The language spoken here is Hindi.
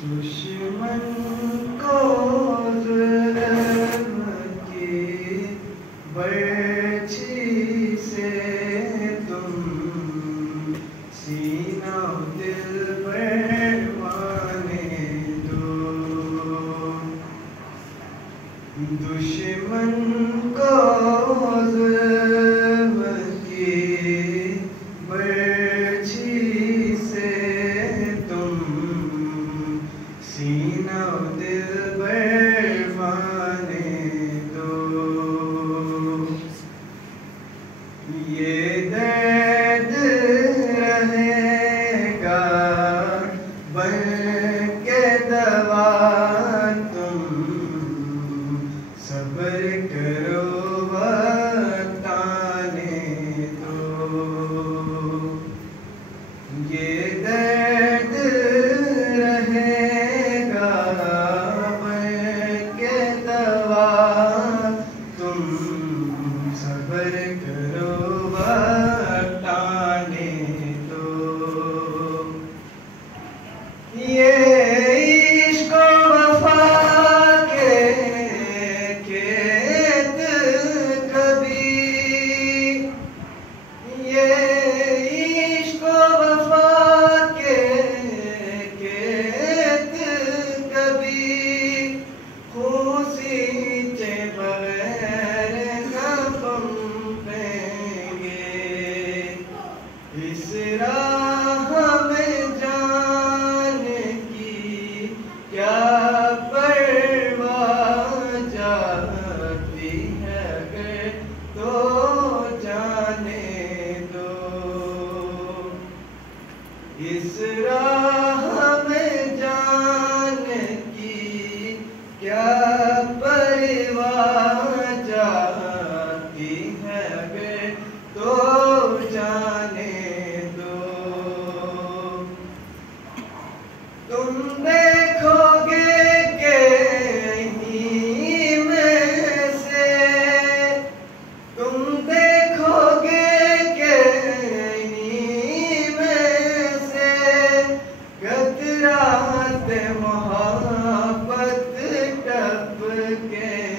दुश्मन को ज़ुल्म की बर्छी से तुम सीना दिल परवाने दो। दुश्मन को ज़ुल्म की बर्छी से तुम सीना दिल परवाने दो। ये दर्द रहेगा बनके दवा, तुम सब्र करो बताने दो। ये दर्द रहेगा बनके दवा, तुम सब्र करो बताने दो। ये इश्क वफा के खेत कभी, ये इश्क वफा के खेत कभी खून सींचे बगैर ज़ख्म पेंगे। इस राह में जाने की क्या परवाह, जाती है अगर तो जाने दो। इस राह में जाने की क्या परवाह, जाती है अगर तो जाने दो। तुम देखोगे कहीं में से, तुम देखोगे कहीं में से कतराते मोहब्बत टपकेंगे।